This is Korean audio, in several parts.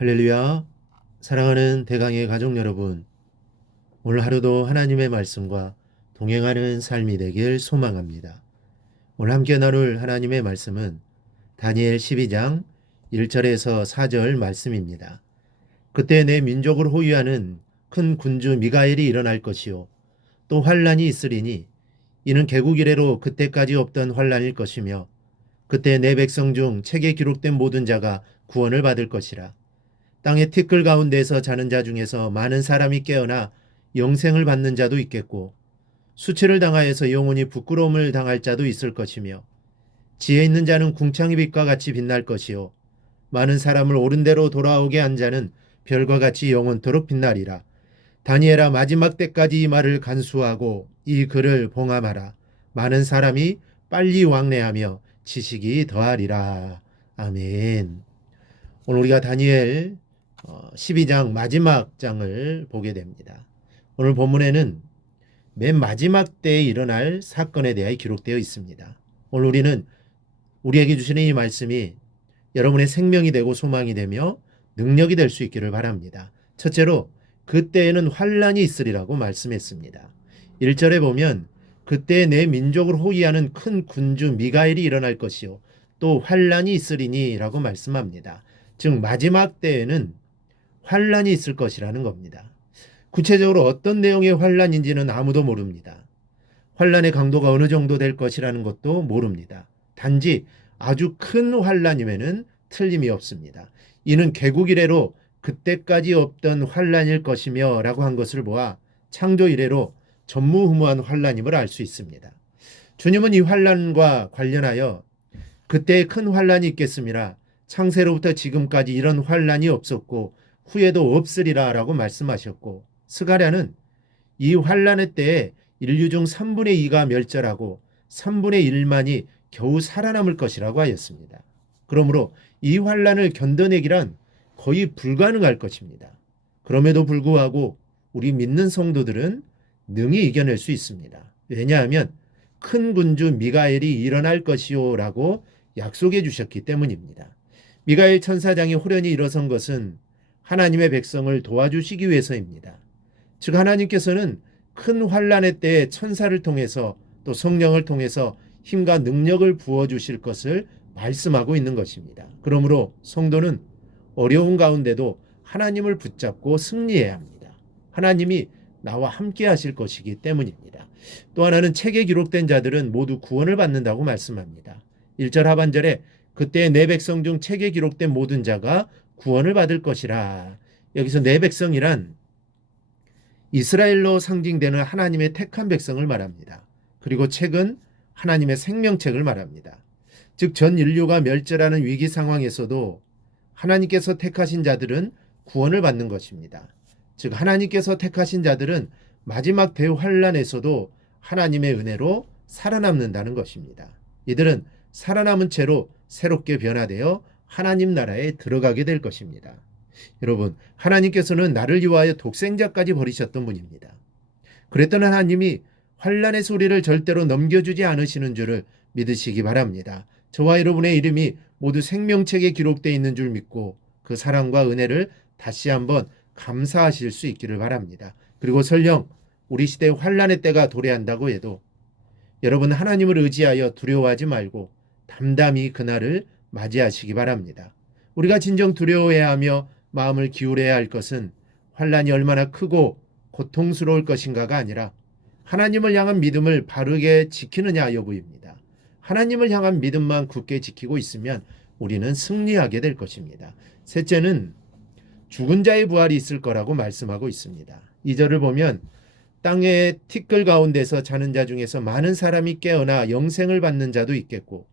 할렐루야. 사랑하는 대강의 가족 여러분, 오늘 하루도 하나님의 말씀과 동행하는 삶이 되길 소망합니다. 오늘 함께 나눌 하나님의 말씀은 다니엘 12장 1절에서 4절 말씀입니다. 그때 내 민족을 호위하는 큰 군주 미가엘이 일어날 것이요 또 환란이 있으리니 이는 개국 이래로 그때까지 없던 환란일 것이며 그때 내 백성 중 책에 기록된 모든 자가 구원을 받을 것이라. 땅의 티끌 가운데서 자는 자 중에서 많은 사람이 깨어나 영생을 받는 자도 있겠고 수치를 당하여서 영원히 부끄러움을 당할 자도 있을 것이며 지혜 있는 자는 궁창의 빛과 같이 빛날 것이요 많은 사람을 옳은 대로 돌아오게 한 자는 별과 같이 영원토록 빛나리라. 다니엘아, 마지막 때까지 이 말을 간수하고 이 글을 봉함하라. 많은 사람이 빨리 왕래하며 지식이 더하리라. 아멘. 오늘 우리가 다니엘 12장 마지막 장을 보게 됩니다. 오늘 본문에는 맨 마지막 때에 일어날 사건에 대해 기록되어 있습니다. 오늘 우리는 우리에게 주시는 이 말씀이 여러분의 생명이 되고 소망이 되며 능력이 될 수 있기를 바랍니다. 첫째로 그때에는 환란이 있으리라고 말씀했습니다. 1절에 보면 그때 내 민족을 호위하는 큰 군주 미가엘이 일어날 것이요 또 환란이 있으리니 라고 말씀합니다. 즉 마지막 때에는 환란이 있을 것이라는 겁니다. 구체적으로 어떤 내용의 환란인지는 아무도 모릅니다. 환란의 강도가 어느 정도 될 것이라는 것도 모릅니다. 단지 아주 큰 환란임에는 틀림이 없습니다. 이는 개국 이래로 그때까지 없던 환란일 것이며 라고 한 것을 보아 창조 이래로 전무후무한 환란임을 알 수 있습니다. 주님은 이 환란과 관련하여 그때에 큰 환란이 있겠음이라 창세로부터 지금까지 이런 환란이 없었고 후에도 없으리라 라고 말씀하셨고 스가랴는 이 환란의 때에 인류 중 3분의 2가 멸절하고 3분의 1만이 겨우 살아남을 것이라고 하였습니다. 그러므로 이 환란을 견뎌내기란 거의 불가능할 것입니다. 그럼에도 불구하고 우리 믿는 성도들은 능히 이겨낼 수 있습니다. 왜냐하면 큰 군주 미가엘이 일어날 것이요 라고 약속해 주셨기 때문입니다. 미가엘 천사장이 호련히 일어선 것은 하나님의 백성을 도와주시기 위해서입니다. 즉 하나님께서는 큰 환란의 때에 천사를 통해서 또 성령을 통해서 힘과 능력을 부어주실 것을 말씀하고 있는 것입니다. 그러므로 성도는 어려운 가운데도 하나님을 붙잡고 승리해야 합니다. 하나님이 나와 함께 하실 것이기 때문입니다. 또 하나는 책에 기록된 자들은 모두 구원을 받는다고 말씀합니다. 1절 하반절에 그때 내 백성 중 책에 기록된 모든 자가 구원을 받을 것이라. 여기서 내 백성이란 이스라엘로 상징되는 하나님의 택한 백성을 말합니다. 그리고 책은 하나님의 생명책을 말합니다. 즉 전 인류가 멸절하는 위기 상황에서도 하나님께서 택하신 자들은 구원을 받는 것입니다. 즉 하나님께서 택하신 자들은 마지막 대환란에서도 하나님의 은혜로 살아남는다는 것입니다. 이들은 살아남은 채로 새롭게 변화되어 하나님 나라에 들어가게 될 것입니다. 여러분, 하나님께서는 나를 위하여 독생자까지 버리셨던 분입니다. 그랬던 하나님이 환란의 소리를 절대로 넘겨주지 않으시는 줄을 믿으시기 바랍니다. 저와 여러분의 이름이 모두 생명책에 기록되어 있는 줄 믿고 그 사랑과 은혜를 다시 한번 감사하실 수 있기를 바랍니다. 그리고 설령 우리 시대의 환란의 때가 도래한다고 해도 여러분 하나님을 의지하여 두려워하지 말고 담담히 그날을 맞이하시기 바랍니다. 우리가 진정 두려워해야 하며 마음을 기울여야 할 것은 환란이 얼마나 크고 고통스러울 것인가가 아니라 하나님을 향한 믿음을 바르게 지키느냐 여부입니다. 하나님을 향한 믿음만 굳게 지키고 있으면 우리는 승리하게 될 것입니다. 셋째는 죽은 자의 부활이 있을 거라고 말씀하고 있습니다. 2절을 보면 땅의 티끌 가운데서 자는 자 중에서 많은 사람이 깨어나 영생을 받는 자도 있겠고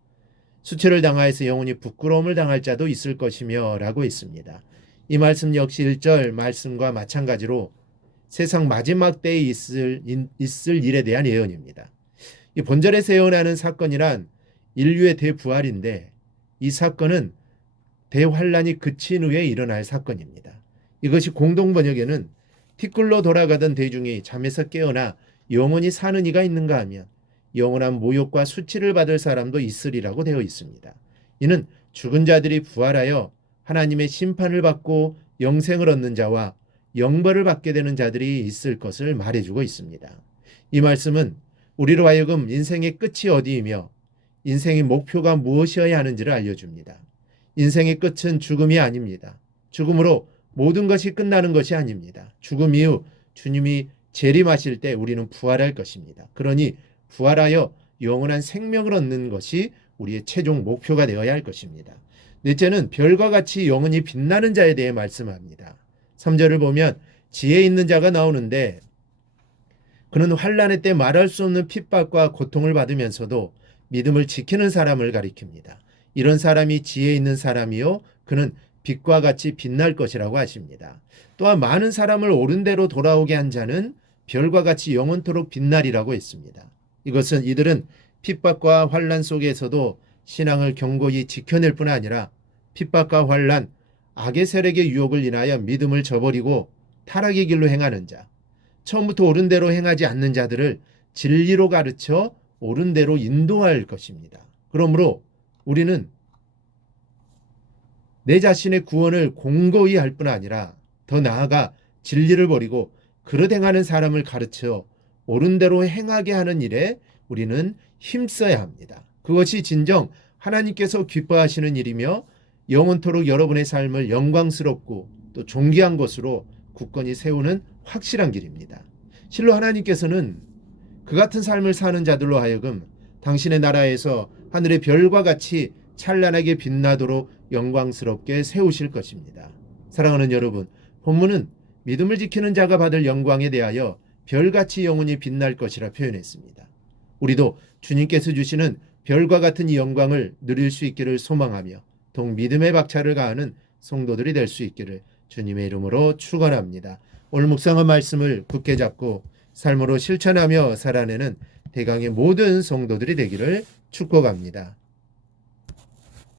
수치를 당하여서 영원히 부끄러움을 당할 자도 있을 것이며 라고 있습니다. 이 말씀 역시 1절 말씀과 마찬가지로 세상 마지막 때에 있을 일에 대한 예언입니다. 이 본절에서 예언하는 사건이란 인류의 대부활인데 이 사건은 대환란이 그친 후에 일어날 사건입니다. 이것이 공동번역에는 티끌로 돌아가던 대중이 잠에서 깨어나 영원히 사는 이가 있는가 하면 영원한 모욕과 수치를 받을 사람도 있으리라고 되어 있습니다. 이는 죽은 자들이 부활하여 하나님의 심판을 받고 영생을 얻는 자와 영벌을 받게 되는 자들이 있을 것을 말해주고 있습니다. 이 말씀은 우리로 하여금 인생의 끝이 어디이며 인생의 목표가 무엇이어야 하는지를 알려줍니다. 인생의 끝은 죽음이 아닙니다. 죽음으로 모든 것이 끝나는 것이 아닙니다. 죽음 이후 주님이 재림하실 때 우리는 부활할 것입니다. 그러니 부활하여 영원한 생명을 얻는 것이 우리의 최종 목표가 되어야 할 것입니다. 넷째는 별과 같이 영원히 빛나는 자에 대해 말씀합니다. 3절을 보면 지혜 있는 자가 나오는데 그는 환난의 때 말할 수 없는 핍박과 고통을 받으면서도 믿음을 지키는 사람을 가리킵니다. 이런 사람이 지혜 있는 사람이요 그는 빛과 같이 빛날 것이라고 하십니다. 또한 많은 사람을 옳은 대로 돌아오게 한 자는 별과 같이 영원토록 빛나리라고 했습니다. 이것은 이들은 핍박과 환난 속에서도 신앙을 견고히 지켜낼 뿐 아니라 핍박과 환난, 악의 세력의 유혹을 인하여 믿음을 저버리고 타락의 길로 행하는 자, 처음부터 옳은 대로 행하지 않는 자들을 진리로 가르쳐 옳은 대로 인도할 것입니다. 그러므로 우리는 내 자신의 구원을 공고히 할 뿐 아니라 더 나아가 진리를 버리고 그릇 행하는 사람을 가르쳐 옳은 대로 행하게 하는 일에 우리는 힘써야 합니다. 그것이 진정 하나님께서 기뻐하시는 일이며 영원토록 여러분의 삶을 영광스럽고 또 존귀한 것으로 굳건히 세우는 확실한 길입니다. 실로 하나님께서는 그 같은 삶을 사는 자들로 하여금 당신의 나라에서 하늘의 별과 같이 찬란하게 빛나도록 영광스럽게 세우실 것입니다. 사랑하는 여러분, 본문은 믿음을 지키는 자가 받을 영광에 대하여 별같이 영원히 빛날 것이라 표현했습니다. 우리도 주님께서 주시는 별과 같은 이 영광을 누릴 수 있기를 소망하며 동 믿음의 박차를 가하는 성도들이 될 수 있기를 주님의 이름으로 축원합니다. 오늘 묵상한 말씀을 굳게 잡고 삶으로 실천하며 살아내는 대강의 모든 성도들이 되기를 축복합니다.